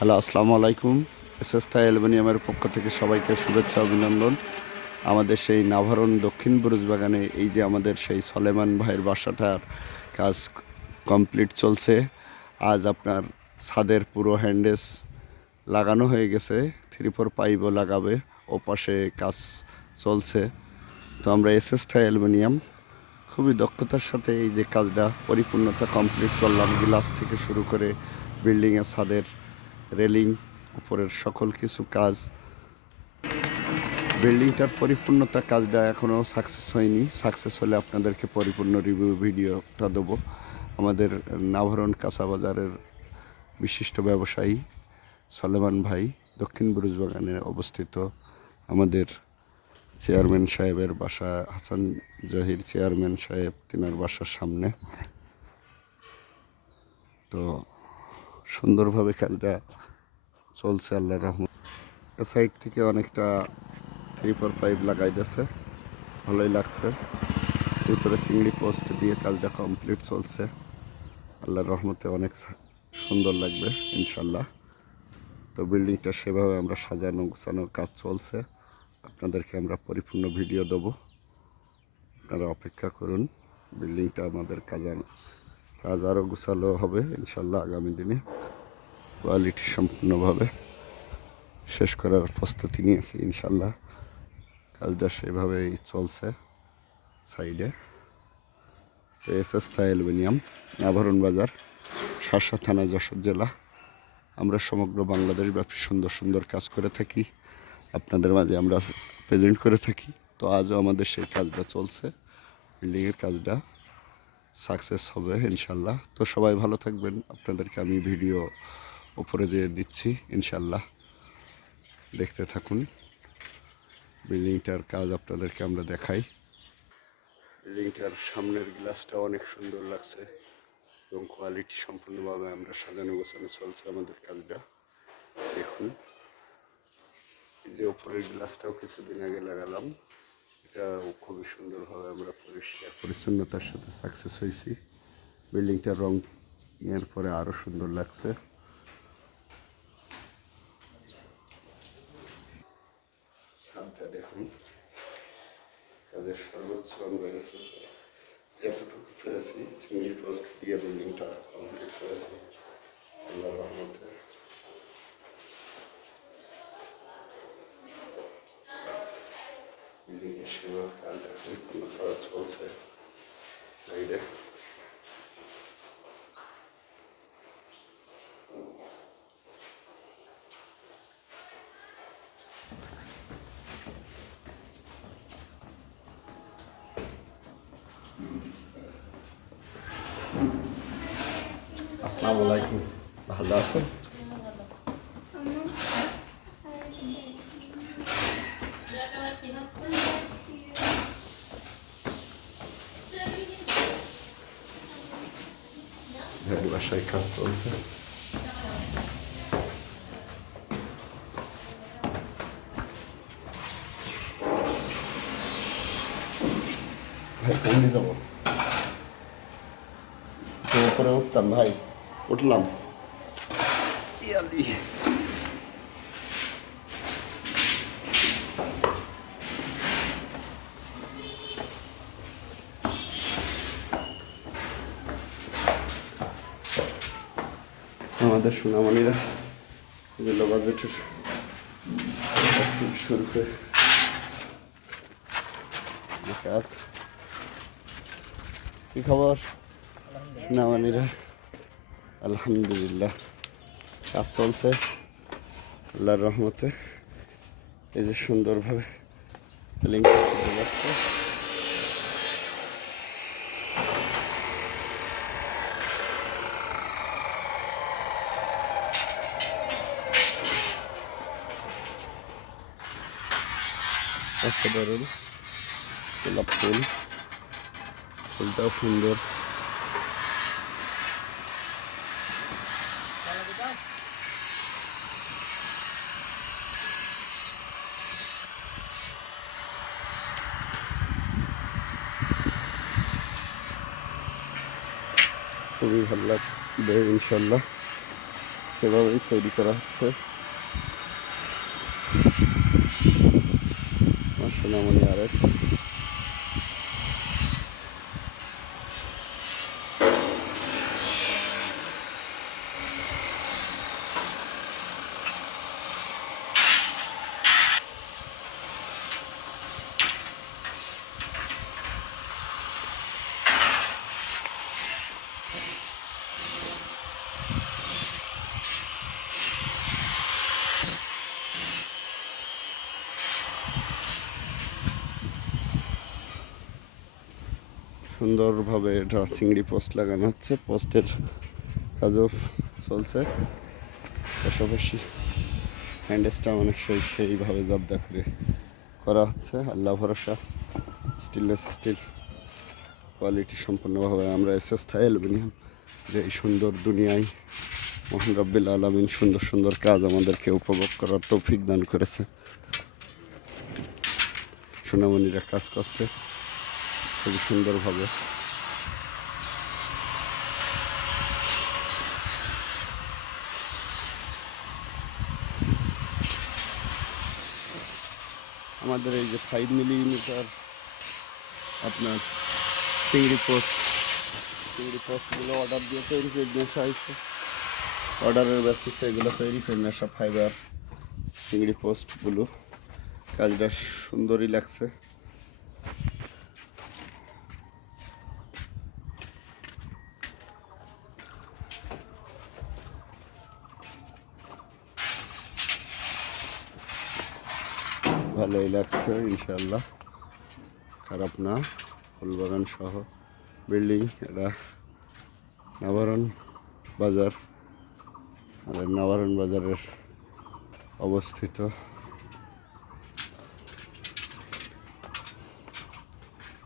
Hello, আসসালামু আলাইকুম। এসএসটা অ্যালুমিনিয়ামের পক্ষ থেকে সবাইকে শুভেচ্ছা, অভিনন্দন। আমাদের সেই নাভারণ দক্ষিণ বুরুজ বাগানে এই যে আমাদের সেই সলেমান ভাইয়ের বাসাটার কাজ কমপ্লিট চলছে। আজ আপনার ছাদের পুরো হ্যান্ডেস লাগানো হয়ে গেছে, থ্রি ফোর পাইপও লাগাবে, ও পাশে কাজ চলছে। তো আমরা এসএসটা অ্যালুমিনিয়াম খুবই দক্ষতার সাথে এই যে কাজটা পরিপূর্ণতা কমপ্লিট করলাম, গ্লাস থেকে শুরু করে বিল্ডিংয়ের ছাদের রেলিং, উপরের সকল কিছু কাজ। বিল্ডিংটার পরিপূর্ণতা কাজটা এখনও সাকসেস হয়নি। সাকসেস হলে আপনাদেরকে পরিপূর্ণ রিভিউ ভিডিওটা দেবো। আমাদের নাভরণ কাঁচা বাজারের বিশিষ্ট ব্যবসায়ী সলেমান ভাই দক্ষিণ বুরুজ বাগানে অবস্থিত। আমাদের চেয়ারম্যান সাহেবের বাসা, হাসান জহির চেয়ারম্যান সাহেব, তিনার বাসার সামনে। তো সুন্দরভাবে কাজটা চলছে আল্লাহ রহমান সাইড থেকে অনেকটা থ্রি ফোর পাইপ লাগাই দিয়েছে ভালোই লাগছে। ভিতরে চিংড়ি পোস্ট দিয়ে কাজটা কমপ্লিট চলছে। আল্লাহর রহমতে অনেক সুন্দর লাগবে ইনশাল্লাহ তো বিল্ডিংটা সেভাবে আমরা সাজানো, গোছানোর কাজ চলছে। আপনাদেরকে আমরা পরিপূর্ণ ভিডিও দেবো। আপনারা অপেক্ষা করুন। বিল্ডিংটা আমাদের কাজান কাজ আরও গোছালো হবে ইনশাল্লাহ আগামী দিনে। কোয়ালিটি সম্পূর্ণভাবে শেষ করার প্রস্তুতি নিয়েছি, ইনশাল্লাহ। কাজটা সেভাবেই চলছে সাইডে। তো এস এস অ্যালুমিনিয়াম আভরণ বাজার শাসা থানা, যশোর জেলা। আমরা সমগ্র বাংলাদেশ ব্যাপী সুন্দর সুন্দর কাজ করে থাকি। আপনাদের মাঝে আমরা প্রেজেন্ট করে থাকি। তো আজও আমাদের সেই কাজটা চলছে। বিল্ডিংয়ের কাজটা সাকসেস হবে, ইনশাল্লাহ। তো সবাই ভালো থাকবেন। আপনাদেরকে আমি ভিডিও উপরে দিয়ে দিচ্ছি ইনশাল্লাহ দেখতে থাকুন। বিল্ডিংটার কাজ আপনাদেরকে আমরা দেখাই। বিল্ডিংটার সামনের গ্লাসটা অনেক সুন্দর লাগছে এবং কোয়ালিটি সম্পূর্ণভাবে আমরা সাজানো গোছানো চলছে আমাদের কাজটা। দেখুন যে ওপরের গ্লাসটাও কিছুদিন আগে লাগালাম। এটা খুবই সুন্দরভাবে আমরা পরিষ্কার, পরিচ্ছন্নতার সাথে সাকসেস হয়েছি। বিল্ডিংটার রং এর পরে আরও সুন্দর লাগছে ছাদটা দেখুন কাজের সর্বোচ্চ আমরা এসেছি যতটুকু পেরেছি চিংড়ি পোস্ট দিয়ে বিল্ডিংটা কমপ্লিট করেছি আল্লাহ রহমতে বিল্ডিংয়ের সেবা কাজটা পরিপূর্ণ করা চলছে সাইডে আসসালামু আলাইকুম। ভালো আছেন? ভেরি বাসায় কাজ চলছে। ভাই কেমনি যাব। তো উপরে উঠতাম, ভাই। উঠলাম। আমাদের সোনামণিরা যে লো বাজেটের শুরু করে কি খবর? সোনামণিরা? আলহামদুলিল্লাহ কাজ চলছে আল্লাহর রহমতে এই যে সুন্দরভাবে ফিলিং যাচ্ছে অসাধারণ গোলাপ ফুল ফুলটাও সুন্দর ভালো ইনশাল্লাহ সেভাবেই তৈরি করা হচ্ছে। আমার সোনামণি আর সুন্দরভাবে এটা চিংড়ি পোস্ট লাগানো হচ্ছে। পোস্টের কাজও চলছে। পাশাপাশি হ্যান্ডেসটা অনেক সেই সেইভাবে জব্দা করে করা হচ্ছে। আল্লাহ ভরসা স্টিললেস স্টিল কোয়ালিটি সম্পূর্ণভাবে আমরা এস এস থাই অ্যালুমিনিয়াম যে এই সুন্দর দুনিয়ায় মোহন রব্বিল আলমিন সুন্দর সুন্দর কাজ আমাদেরকে উপভোগ করার তৌফিক দান করেছে। সোনামণিরা কাজ করছে। খুবই সুন্দরভাবে। আমাদের এই যে ফাইভ মিলিমিটার আপনার চিংড়ি পোস্ট চিংড়ি পোস্টগুলো অর্ডার দিয়ে তৈরি করে আসা হয়েছে। অর্ডারের বেসিসে এগুলো তৈরি করে আসা ফাইবার চিংড়ি পোস্টগুলো কাজটা সুন্দরই লাগছে। ভালোই লাগছে, ইনশাল্লাহ। খারাপ না ফুলবাগান সহ বিল্ডিং, এটা নাভারণ বাজার। আমাদের নাভারণ বাজারের অবস্থিত।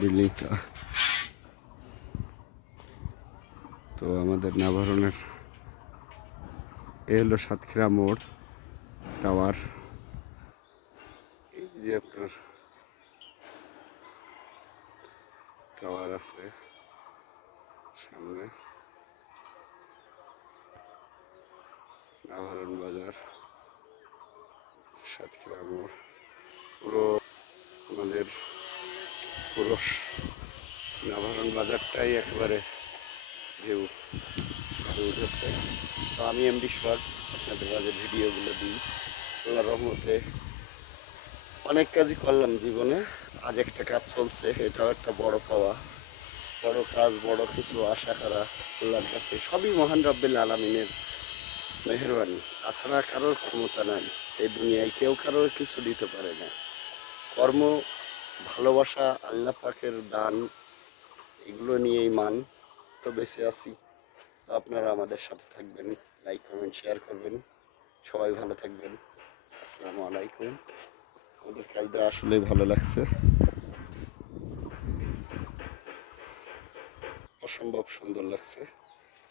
বিল্ডিংটা। তো আমাদের নাভারণের, এ হলো সাতক্ষীরা মোড়, টাওয়ার। যে আপনার টাওয়ার আছে সামনে। নাভারণ বাজার, সাতক্ষীরা মোড়, পুরো আমাদের পুরো নাভারণ বাজারটাই একেবারে ভিউ উঠেছে। তো আমি এমডি শর্ট আপনাদের মাঝে ভিডিওগুলো দিই। আল্লাহ রহমতে অনেক কাজই করলাম জীবনে। আজ একটা কাজ চলছে, এটাও একটা বড় পাওয়া। বড় কাজ, বড় কিছু আশা করা আল্লাহর কাছে। সবই মহান রব্বিল আলমিনের মেহরবানি। তাছাড়া কারোর ক্ষমতা নাই। এই দুনিয়ায় কেউ কারোর কিছু দিতে পারে না। কর্ম, ভালোবাসা, আল্লাহ পাকের দান, এগুলো নিয়েই মান তো বেঁচে আছি। তো আপনারা আমাদের সাথে থাকবেন, লাইক, কমেন্ট, শেয়ার করবেন। সবাই ভালো থাকবেন। আসসালামু আলাইকুম। আমাদের কাজটা আসলেই ভালো লাগছে। অসম্ভব সুন্দর লাগছে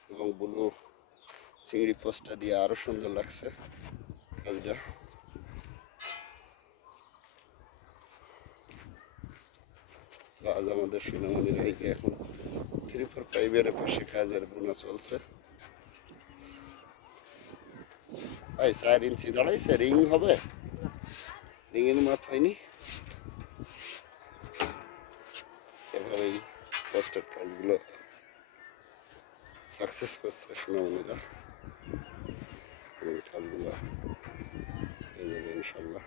এবং ব্লু চিংড়ি পোস্টটা দিয়ে আরও সুন্দর লাগছে। কাজটা আজ আমাদের সুনামনির এই যে এখন থ্রি ফোর ফাইভের পাশে কাজের বোনা চলছে। ভাই চার ইঞ্চি দাঁড়াইছে, রিং হবে? রিংয়ের মাপ হয়নি এভাবেই পোস্টার কাজগুলো সাকসেস করছে সোনামণিরা এবং কাজগুলো ইনশাল্লাহ।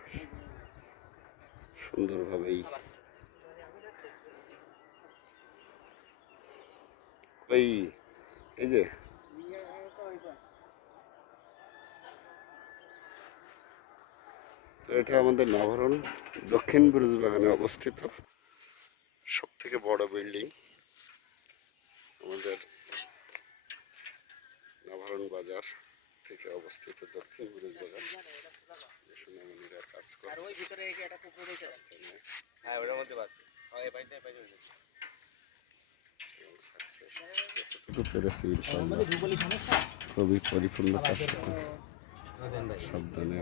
সুন্দরভাবেই। ওই, এই যে এটা আমাদের নাভারণ দক্ষিণ ব্রুজ বাগানে অবস্থিত। সব থেকে বড় বিল্ডিং আমাদের নাভারণ বাজার থেকে অবস্থিত দক্ষিণ ব্রুজ বাগান সোনামণিরা কাজ করে হ্যাঁ পেরেছি ইনশাল্লাহ খুবই পরিপূর্ণতার সাথে। সাবধানে।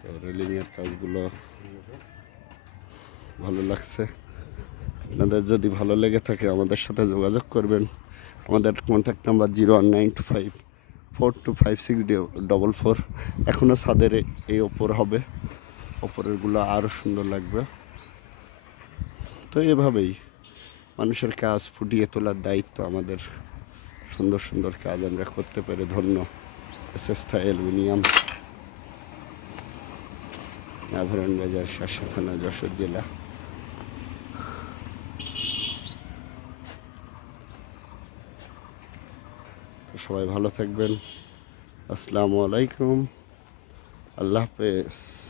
তো রেলিংয়ের কাজগুলো ভালো লাগছে। আপনাদের যদি ভালো লেগে থাকে আমাদের সাথে যোগাযোগ করবেন। আমাদের contact number zero one nine two five four two five six double four এখনও ছাদের এই ওপর হবে। ওপরেরগুলো আরও সুন্দর লাগবে। তো এভাবেই মানুষের কাজ ফুটিয়ে তোলার দায়িত্ব আমাদের। সুন্দর সুন্দর কাজ আমরা করতে পেরে ধন্য। এসএস্থা অ্যালুমিনিয়াম, নাভরণ বাজার, শাসা থানা, যশোর জেলা। তো সবাই ভালো থাকবেন। আসসালামু আলাইকুম। আল্লাহ হাফেজ।